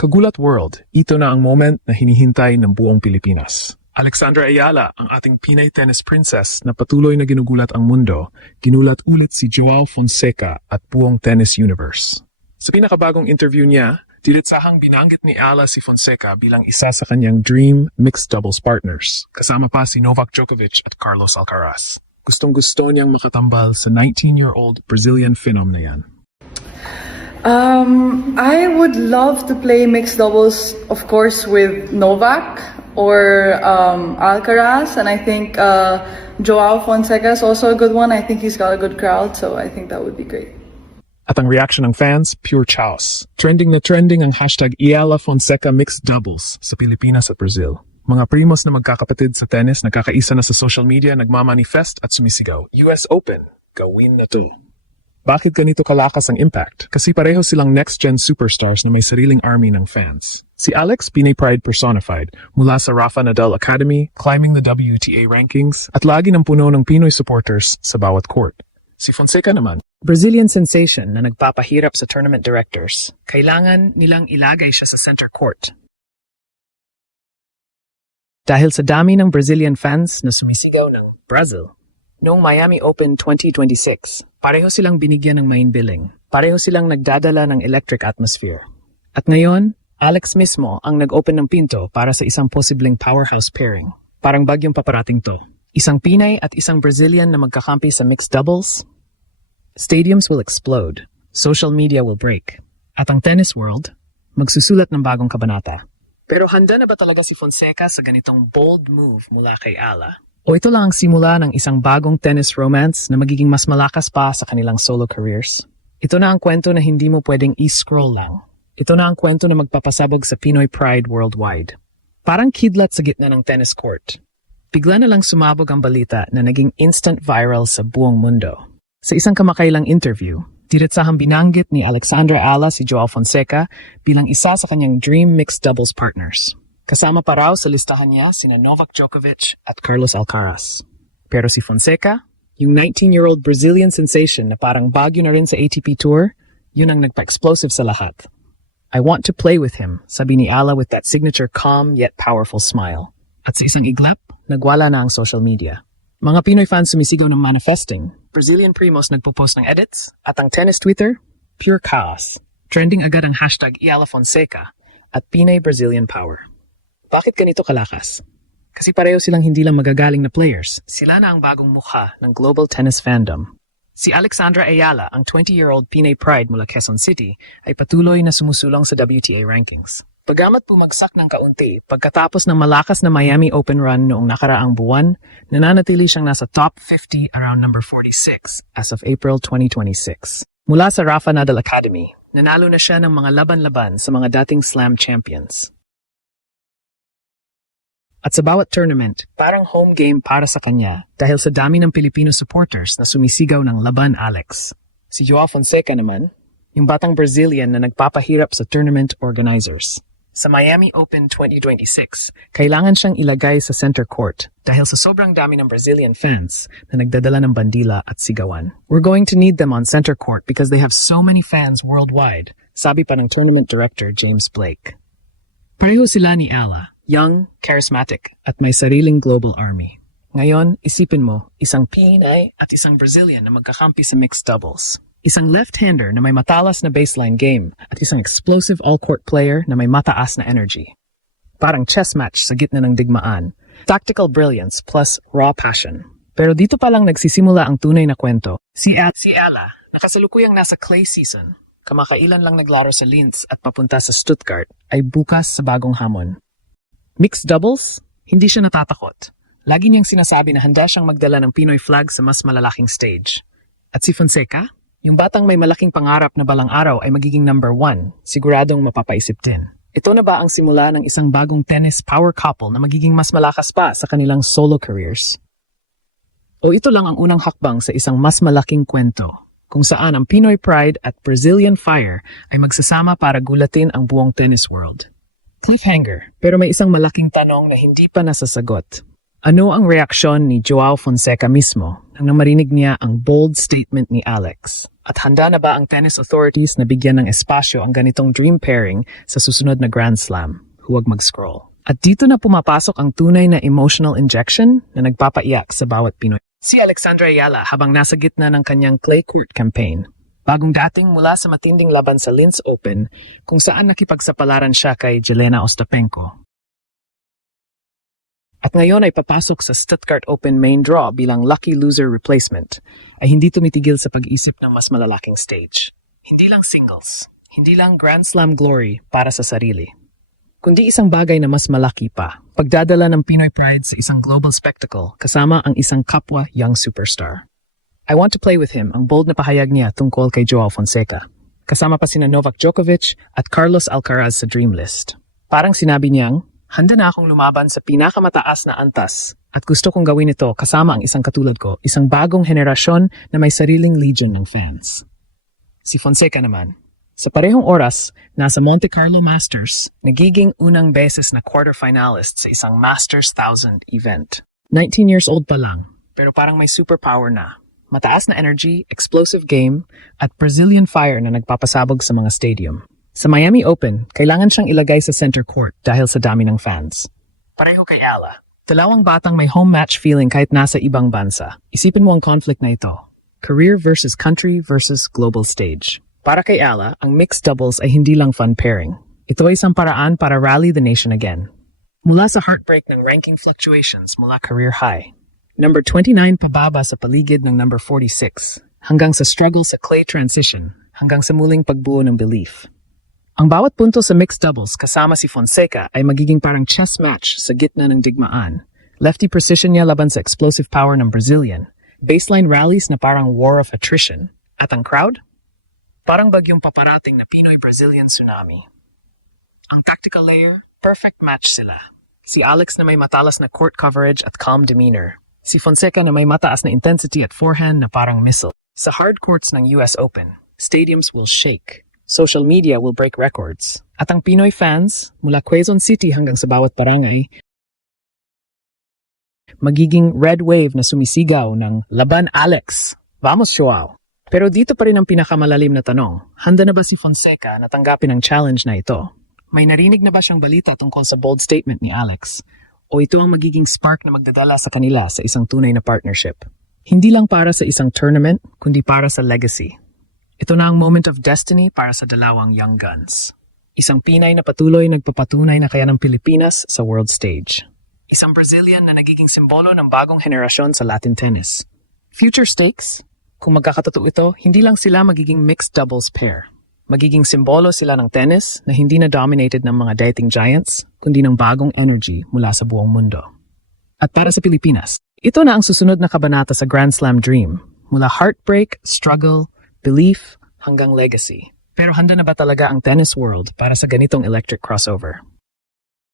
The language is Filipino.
Kagulat World, ito na ang moment na hinihintay ng buong Pilipinas. Alexandra Ayala, ang ating Pinay tennis princess na patuloy na ginugulat ang mundo, ginulat ulit si Joao Fonseca at buong tennis universe. Sa pinakabagong interview niya, diretsahang binanggit ni Ala si Fonseca bilang isa sa kanyang dream mixed doubles partners, kasama pa si Novak Djokovic at Carlos Alcaraz. Gustong-gusto niyang makatambal sa 19-year-old Brazilian phenom na yan. I would love to play mixed doubles, of course, with Novak or Alcaraz, and I think Joao Fonseca is also a good one. I think he's got a good crowd, so I think that would be great. At ang reaction ng fans, pure chaos. Trending na trending ang hashtag Iala Fonseca Mixed Doubles sa Pilipinas at Brazil. Mga primos na magkakapatid sa tennis nagkakaisa na sa social media, nagmamanifest at sumisigaw, US Open, gawin na to. Bakit ganito kalakas ang impact? Kasi pareho silang next-gen superstars na may sariling army ng fans. Si Alex, Pinay Pride personified, mula sa Rafa Nadal Academy, climbing the WTA rankings, at lagi ng puno ng Pinoy supporters sa bawat court. Si Fonseca naman, Brazilian sensation na nagpapahirap sa tournament directors. Kailangan nilang ilagay siya sa center court. Dahil sa dami ng Brazilian fans na sumisigaw ng Brazil. Noong Miami Open 2026, pareho silang binigyan ng main billing. Pareho silang nagdadala ng electric atmosphere. At ngayon, Alex mismo ang nag-open ng pinto para sa isang posibleng powerhouse pairing. Parang bagyong paparating to. Isang Pinay at isang Brazilian na magkakampi sa mixed doubles. Stadiums will explode. Social media will break. At ang tennis world, magsusulat ng bagong kabanata. Pero handa na ba talaga si Fonseca sa ganitong bold move mula kay Ala? O ito lang ang simula ng isang bagong tennis romance na magiging mas malakas pa sa kanilang solo careers? Ito na ang kwento na hindi mo pwedeng i-scroll lang. Ito na ang kwento na magpapasabog sa Pinoy Pride worldwide. Parang kidlat sa gitna ng tennis court. Bigla na lang sumabog ang balita na naging instant viral sa buong mundo. Sa isang kamakailang interview, diretsahang binanggit ni Alexandra Ala si Joao Fonseca bilang isa sa kanyang dream mixed doubles partners. Kasama pa raw sa listahan niya sina Novak Djokovic at Carlos Alcaraz. Pero si Fonseca, yung 19-year-old Brazilian sensation na parang bagyo na rin sa ATP Tour, yun ang nagpa-explosive sa lahat. I want to play with him, sabi ni Ala with that signature calm yet powerful smile. At sa isang iglap, nagwala na ang social media. Mga Pinoy fans sumisigaw ng manifesting, Brazilian primos nagpo-post ng edits, at ang tennis Twitter, pure chaos. Trending agad ang hashtag Iala Fonseca at Pinay Brazilian Power. Bakit ganito kalakas? Kasi pareho silang hindi lang magagaling na players. Sila na ang bagong mukha ng global tennis fandom. Si Alexandra Ayala, ang 20-year-old Pinay Pride mula Quezon City, ay patuloy na sumusulong sa WTA rankings. Pagamat bumagsak ng kaunti, pagkatapos ng malakas na Miami Open run noong nakaraang buwan, nananatili siyang nasa top 50 around number 46 as of April 2026. Mula sa Rafa Nadal Academy, nanalo na siya ng mga laban-laban sa mga dating slam champions. At sa bawat tournament, parang home game para sa kanya dahil sa dami ng Filipino supporters na sumisigaw ng Laban Alex. Si Joao Fonseca naman, yung batang Brazilian na nagpapahirap sa tournament organizers. Sa Miami Open 2026, kailangan siyang ilagay sa center court dahil sa sobrang dami ng Brazilian fans na nagdadala ng bandila at sigawan. We're going to need them on center court because they have so many fans worldwide, sabi pa ng tournament director James Blake. Pareho sila ni Ala. Young, charismatic, at may sariling global army. Ngayon, isipin mo, isang Pinay at isang Brazilian na magkakampi sa mixed doubles. Isang left-hander na may matalas na baseline game at isang explosive all-court player na may mataas na energy. Parang chess match sa gitna ng digmaan. Tactical brilliance plus raw passion. Pero dito pa lang nagsisimula ang tunay na kwento. Si Ala, nakasalukuyang nasa clay season, kamakailan lang naglaro sa Linz at papunta sa Stuttgart, ay bukas sa bagong hamon. Mixed doubles? Hindi siya natatakot. Lagi niyang sinasabi na handa siyang magdala ng Pinoy flag sa mas malalaking stage. At si Fonseca? Yung batang may malaking pangarap na balang araw ay magiging number 1, siguradong mapapaisip din. Ito na ba ang simula ng isang bagong tennis power couple na magiging mas malakas pa sa kanilang solo careers? O ito lang ang unang hakbang sa isang mas malaking kwento, kung saan ang Pinoy Pride at Brazilian Fire ay magsasama para gulatin ang buong tennis world. Cliffhanger, pero may isang malaking tanong na hindi pa nasasagot. Ano ang reaksyon ni Joao Fonseca mismo nang marinig niya ang bold statement ni Alex? At handa na ba ang tennis authorities na bigyan ng espasyo ang ganitong dream pairing sa susunod na Grand Slam? Huwag mag-scroll. At dito na pumapasok ang tunay na emotional injection na nagpapaiyak sa bawat Pinoy. Si Alexandra Ayala habang nasa gitna ng kanyang clay court campaign. Bagong dating mula sa matinding laban sa Linz Open kung saan nakipagsapalaran siya kay Jelena Ostapenko. At ngayon ay papasok sa Stuttgart Open main draw bilang lucky loser replacement, ay hindi tumitigil sa pag-isip ng mas malalaking stage. Hindi lang singles, hindi lang Grand Slam glory para sa sarili, kundi isang bagay na mas malaki pa, pagdadala ng Pinoy pride sa isang global spectacle kasama ang isang kapwa young superstar. I want to play with him ang bold na pahayag niya tungkol kay Joao Fonseca. Kasama pa sina Novak Djokovic at Carlos Alcaraz sa dream list. Parang sinabi niyang, handa na akong lumaban sa pinakamataas na antas at gusto kong gawin ito kasama ang isang katulad ko, isang bagong henerasyon na may sariling legion ng fans. Si Fonseca naman, sa parehong oras, nasa Monte Carlo Masters, nagiging unang beses na quarterfinalist sa isang Masters 1000 event. 19 years old pa lang, pero parang may superpower na. Mataas na energy, explosive game, at Brazilian fire na nagpapasabog sa mga stadium. Sa Miami Open, kailangan siyang ilagay sa center court dahil sa dami ng fans. Pareho kay Ala. Dalawang batang may home match feeling kahit nasa ibang bansa. Isipin mo ang conflict na ito. Career versus country versus global stage. Para kay Ala, ang mixed doubles ay hindi lang fun pairing. Ito ay isang paraan para rally the nation again. Mula sa heartbreak ng ranking fluctuations mula career high. Number 29 pababa sa paligid ng number 46. Hanggang sa struggle sa clay transition. Hanggang sa muling pagbuo ng belief. Ang bawat punto sa mixed doubles kasama si Fonseca ay magiging parang chess match sa gitna ng digmaan. Lefty precision niya laban sa explosive power ng Brazilian. Baseline rallies na parang war of attrition. At ang crowd? Parang bagyong paparating na Pinoy-Brazilian tsunami. Ang tactical layer, perfect match sila. Si Alex na may matalas na court coverage at calm demeanor. Si Fonseca na may mataas na intensity at forehand na parang missile. Sa hard courts ng US Open, stadiums will shake. Social media will break records. At ang Pinoy fans, mula Quezon City hanggang sa bawat barangay, magiging red wave na sumisigaw ng Laban Alex! Vamos, Joao! Pero dito pa rin ang pinakamalalim na tanong, handa na ba si Fonseca na tanggapin ang challenge na ito? May narinig na ba siyang balita tungkol sa bold statement ni Alex? O ito ang magiging spark na magdadala sa kanila sa isang tunay na partnership? Hindi lang para sa isang tournament, kundi para sa legacy. Ito na ang moment of destiny para sa dalawang young guns. Isang Pinay na patuloy nagpapatunay na kaya ng Pilipinas sa world stage. Isang Brazilian na nagiging simbolo ng bagong henerasyon sa Latin tennis. Future stakes? Kung magkakatotoo ito, hindi lang sila magiging mixed doubles pair. Magiging simbolo sila ng tennis na hindi na dominated ng mga dating giants, kundi ng bagong energy mula sa buong mundo. At para sa Pilipinas, ito na ang susunod na kabanata sa Grand Slam Dream. Mula heartbreak, struggle, belief, hanggang legacy. Pero handa na ba talaga ang tennis world para sa ganitong electric crossover?